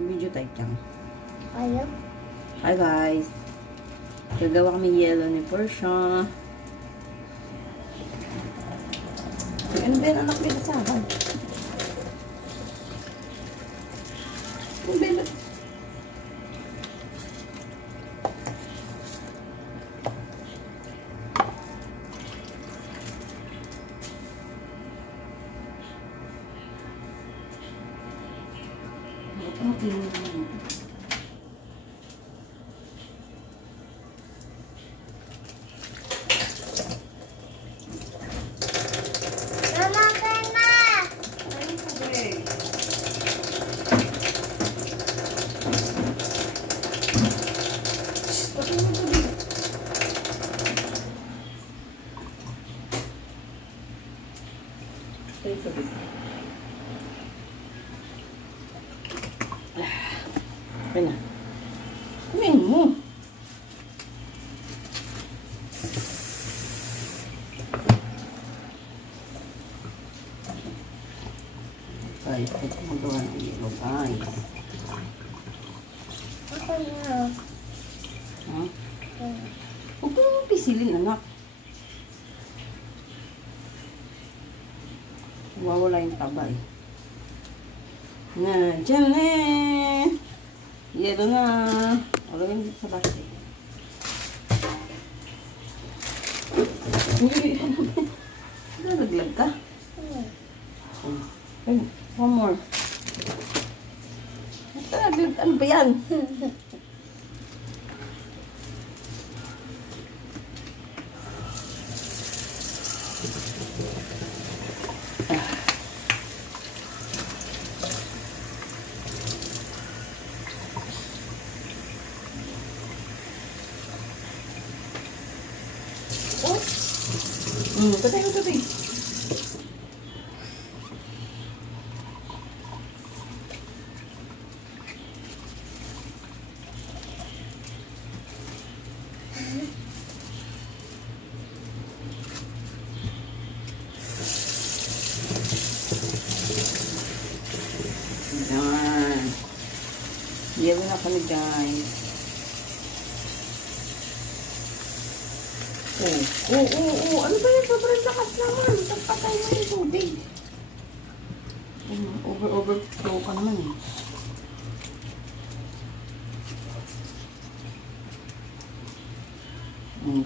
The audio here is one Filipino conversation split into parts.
Video type lang. Ayaw. Hi guys. Gagawa kami yellow ni Portia. Ano ba yung anak nila sa akin? Ano ba yung... Mama, kena! Ano po ba eh? Pati mo ito din. Stay ito din. Okay na. Kumain mo. Guys, ito magawa ng yellow guys. Ako na. Ha? Huwag mo pisilin anak. Mawawala yung taba eh. Na, dyan na eh. Yelo na. Alagyan dito sa plastic. Nalaglag ka? Ayun, one more. Ano ba yan? Patay mo patay. Yan. Yelo na kami guys. Ano ba yung sobrang lakas naman? Pagpatay mo yung tubig. Overflow ka naman eh.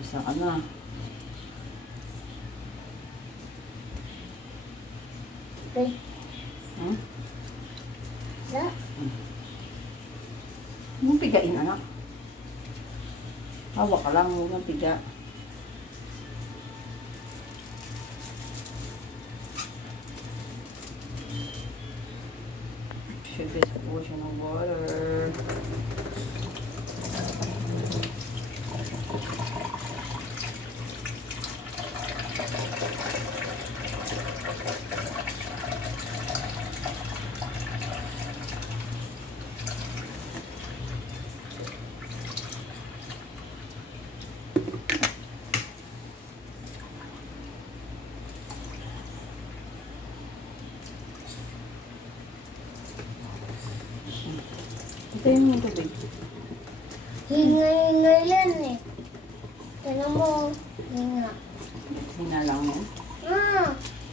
Isa ka na. Okay. Hmm? Sa? Huwag mong pigain anak. Hawak ka lang, huwag mong piga. Should be a portion of water. Ito yung tubig. Hinga yan eh. Tignan mo. Hinga. Hina lang yan.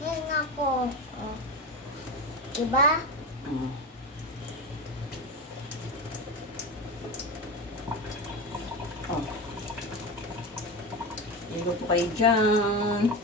Hinga ko. Oh. Diba? Oh. Iluto kayo dyan.